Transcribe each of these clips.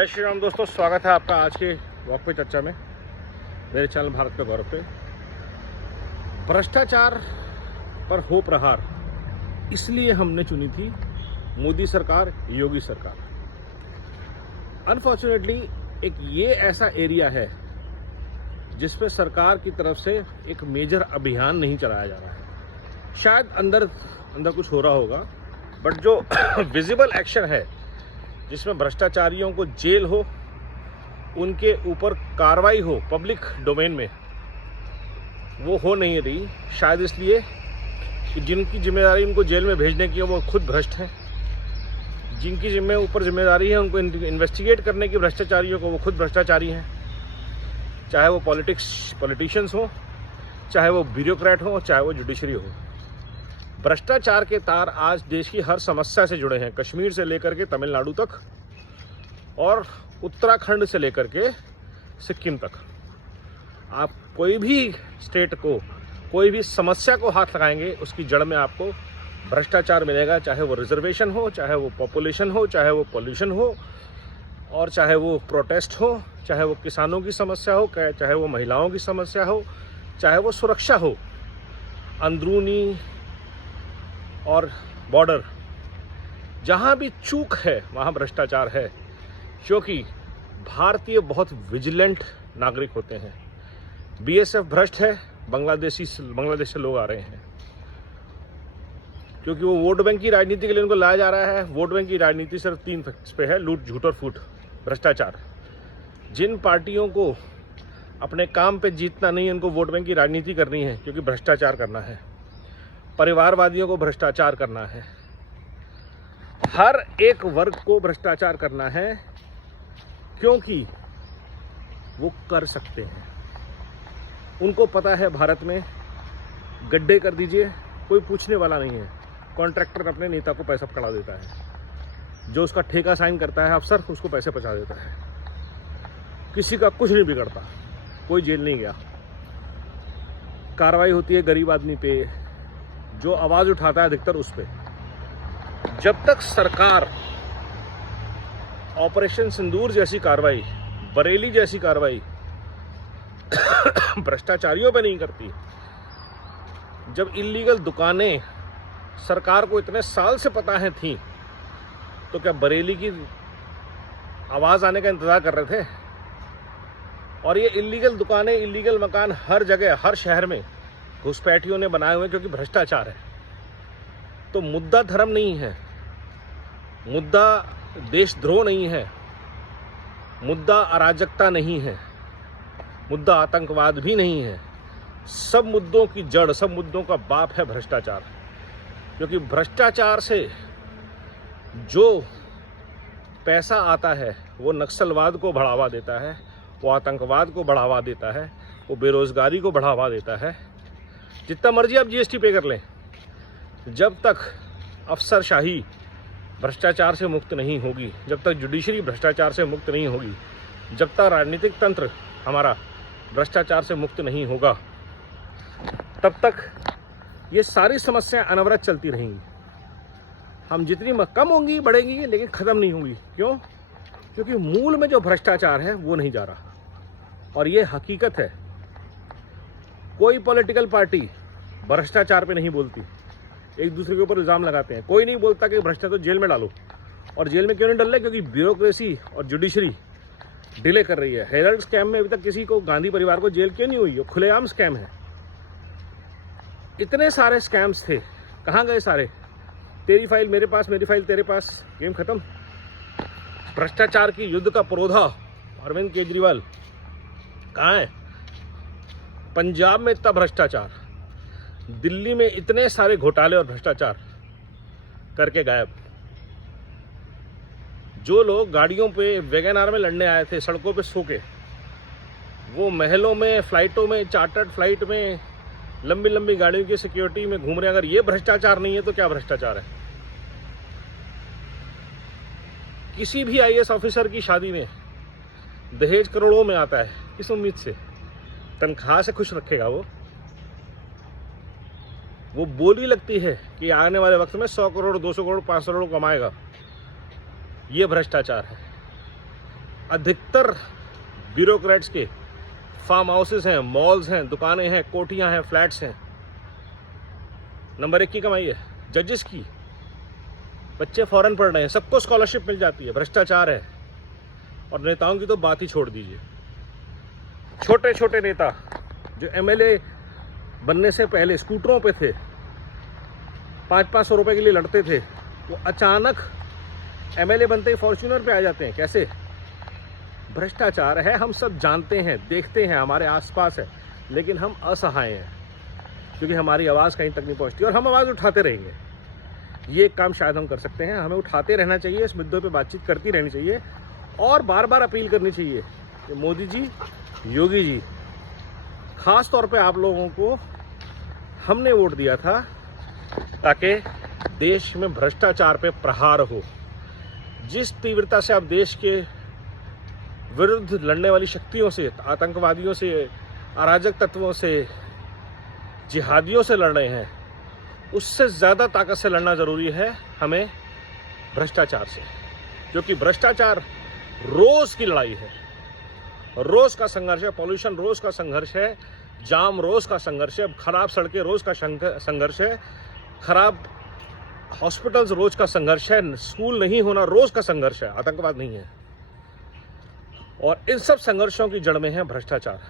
जय श्री राम दोस्तों, स्वागत है आपका आज के वॉक पे चर्चा में मेरे चैनल भारत के गौरव पे। भ्रष्टाचार पर हो प्रहार, इसलिए हमने चुनी थी मोदी सरकार, योगी सरकार। अनफॉर्चुनेटली एक ये ऐसा एरिया है जिस पे सरकार की तरफ से एक मेजर अभियान नहीं चलाया जा रहा है। शायद अंदर कुछ हो रहा होगा, बट जो विजिबल एक्शन है जिसमें भ्रष्टाचारियों को जेल हो, उनके ऊपर कार्रवाई हो पब्लिक डोमेन में, वो हो नहीं रही। शायद इसलिए कि जिनकी जिम्मेदारी उनको जेल में भेजने की है वो खुद भ्रष्ट हैं, जिनकी ऊपर जिम्मेदारी है उनको इन्वेस्टिगेट करने की भ्रष्टाचारियों को, वो खुद भ्रष्टाचारी हैं। चाहे वो पॉलिटिशियंस हो, चाहे वो ब्यूरोक्रेट हो, चाहे वो जुडिशरी हो। भ्रष्टाचार के तार आज देश की हर समस्या से जुड़े हैं, कश्मीर से लेकर के तमिलनाडु तक और उत्तराखंड से लेकर के सिक्किम तक। आप कोई भी स्टेट को, कोई भी समस्या को हाथ लगाएंगे, उसकी जड़ में आपको भ्रष्टाचार मिलेगा। चाहे वो रिजर्वेशन हो, चाहे वो पॉपुलेशन हो, चाहे वो पॉल्यूशन हो, और चाहे वो प्रोटेस्ट हो, चाहे वो किसानों की समस्या हो, चाहे वो महिलाओं की समस्या हो, चाहे वो सुरक्षा हो, अंदरूनी और बॉर्डर, जहाँ भी चूक है वहाँ भ्रष्टाचार है। क्योंकि भारतीय बहुत विजिलेंट नागरिक होते हैं। बीएसएफ भ्रष्ट है, बांग्लादेश से लोग आ रहे हैं, क्योंकि वो वोट बैंक की राजनीति के लिए उनको लाया जा रहा है। वोट बैंक की राजनीति सिर्फ 3 फैक्ट्स पे है: लूट, झूठ और फूट, भ्रष्टाचार। जिन पार्टियों को अपने काम पे जीतना नहीं है, उनको वोट बैंक की राजनीति करनी है, क्योंकि भ्रष्टाचार करना है। परिवारवादियों को भ्रष्टाचार करना है, हर एक वर्ग को भ्रष्टाचार करना है, क्योंकि वो कर सकते हैं। उनको पता है भारत में गड्ढे कर दीजिए, कोई पूछने वाला नहीं है। कॉन्ट्रैक्टर अपने नेता को पैसा पकड़ा देता है, जो उसका ठेका साइन करता है अफसर, उसको पैसे पहुंचा देता है। किसी का कुछ नहीं बिगड़ता, कोई जेल नहीं गया। कार्रवाई होती है गरीब आदमी पे, जो आवाज उठाता है अधिकतर उस पे। जब तक सरकार ऑपरेशन सिंदूर जैसी कार्रवाई, बरेली जैसी कार्रवाई भ्रष्टाचारियों पे नहीं करती, जब इल्लीगल दुकानें सरकार को इतने साल से पता है थी, तो क्या बरेली की आवाज आने का इंतजार कर रहे थे? और ये इल्लीगल दुकानें, इल्लीगल मकान हर जगह, हर शहर में घुसपैठियों ने बनाए हुए, क्योंकि भ्रष्टाचार है। तो मुद्दा धर्म नहीं है, मुद्दा देशद्रोह नहीं है, मुद्दा अराजकता नहीं है, मुद्दा आतंकवाद भी नहीं है। सब मुद्दों की जड़, सब मुद्दों का बाप है भ्रष्टाचार। क्योंकि भ्रष्टाचार से जो पैसा आता है वो नक्सलवाद को बढ़ावा देता है, वो आतंकवाद को बढ़ावा देता है, वो बेरोजगारी को बढ़ावा देता है। जितना मर्जी आप जीएसटी पे कर लें, जब तक अफसरशाही भ्रष्टाचार से मुक्त नहीं होगी, जब तक जुडिशरी भ्रष्टाचार से मुक्त नहीं होगी, जब तक राजनीतिक तंत्र हमारा भ्रष्टाचार से मुक्त नहीं होगा, तब तक ये सारी समस्याएं अनवरत चलती रहेंगी। हम जितनी कम होंगी, बढ़ेंगी, लेकिन ख़त्म नहीं होंगी। क्यों? क्योंकि मूल में जो भ्रष्टाचार है वो नहीं जा रहा, और ये हकीकत है। कोई पॉलिटिकल पार्टी भ्रष्टाचार पे नहीं बोलती, एक दूसरे के ऊपर इल्ज़ाम लगाते हैं। कोई नहीं बोलता कि भ्रष्टाचार तो जेल में डालो। और जेल में क्यों नहीं डाल रहे? क्योंकि ब्यूरोक्रेसी और जुडिशरी डिले कर रही है। हेराल्ड स्कैम में अभी तक किसी को, गांधी परिवार को जेल क्यों नहीं हुई? खुलेआम स्कैम है। इतने सारे स्कैम्स थे, कहाँ गए सारे? तेरी फाइल मेरे पास, मेरी फाइल तेरे पास, गेम खत्म। भ्रष्टाचार की युद्ध का परोधा अरविंद केजरीवाल कहाँ है? पंजाब में इतना भ्रष्टाचार, दिल्ली में इतने सारे घोटाले और भ्रष्टाचार करके गायब। जो लोग गाड़ियों पे, वैगन आर में लड़ने आए थे, सड़कों पे सो के, वो महलों में, फ्लाइटों में, चार्टर्ड फ्लाइट में, लंबी लंबी गाड़ियों की सिक्योरिटी में घूम रहे हैं। अगर ये भ्रष्टाचार नहीं है तो क्या भ्रष्टाचार है? किसी भी आईएएस ऑफिसर की शादी में दहेज करोड़ों में आता है, किस उम्मीद से? तनख्वाह से खुश रखेगा वो बोली लगती है कि आने वाले वक्त में 100 करोड़, 200 करोड़, 500 करोड़ कमाएगा। ये भ्रष्टाचार है। अधिकतर ब्यूरोक्रेट्स के फार्म हाउसेस हैं, मॉल्स हैं, दुकानें हैं, कोठियां हैं, फ्लैट्स हैं। नंबर 1 की कमाई है जजेस की। बच्चे फॉरेन पढ़ रहे हैं, सबको स्कॉलरशिप मिल जाती है, भ्रष्टाचार है। और नेताओं की तो बात ही छोड़ दीजिए। छोटे छोटे नेता जो एमएलए बनने से पहले स्कूटरों पे थे, 500-500 रुपए के लिए लड़ते थे, वो अचानक एमएलए बनते ही फॉर्च्यूनर पे आ जाते हैं। कैसे? भ्रष्टाचार है, हम सब जानते हैं, देखते हैं, हमारे आसपास है, लेकिन हम असहाय हैं क्योंकि हमारी आवाज़ कहीं तक नहीं पहुंचती और हम आवाज़ उठाते रहेंगे। ये एक काम शायद हम कर सकते हैं, हमें उठाते रहना चाहिए, इस मुद्दों पे बातचीत करती रहनी चाहिए और बार बार अपील करनी चाहिए कि मोदी जी, योगी जी, खास तौर पे आप लोगों को हमने वोट दिया था ताकि देश में भ्रष्टाचार पे प्रहार हो। जिस तीव्रता से आप देश के विरुद्ध लड़ने वाली शक्तियों से, आतंकवादियों से, अराजक तत्वों से, जिहादियों से लड़ रहे हैं, उससे ज़्यादा ताकत से लड़ना ज़रूरी है हमें भ्रष्टाचार से, क्योंकि भ्रष्टाचार रोज़ की लड़ाई है, रोज़ का संघर्ष है। पॉल्यूशन रोज़ का संघर्ष है, जाम रोज़ का संघर्ष है, खराब सड़कें रोज़ का संघर्ष है, खराब हॉस्पिटल्स रोज़ का संघर्ष है, स्कूल नहीं होना रोज़ का संघर्ष है, आतंकवाद नहीं है। और इन सब संघर्षों की जड़ में है भ्रष्टाचार।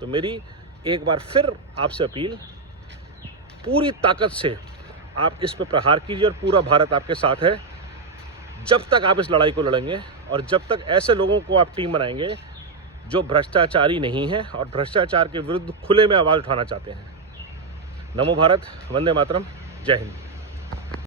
तो मेरी एक बार फिर आपसे अपील, पूरी ताकत से आप इस पर प्रहार कीजिए और पूरा भारत आपके साथ है जब तक आप इस लड़ाई को लड़ेंगे और जब तक ऐसे लोगों को आप टीम बनाएंगे जो भ्रष्टाचारी नहीं है और भ्रष्टाचार के विरुद्ध खुले में आवाज़ उठाना चाहते हैं। नमो भारत, वंदे मातरम, जय हिंद।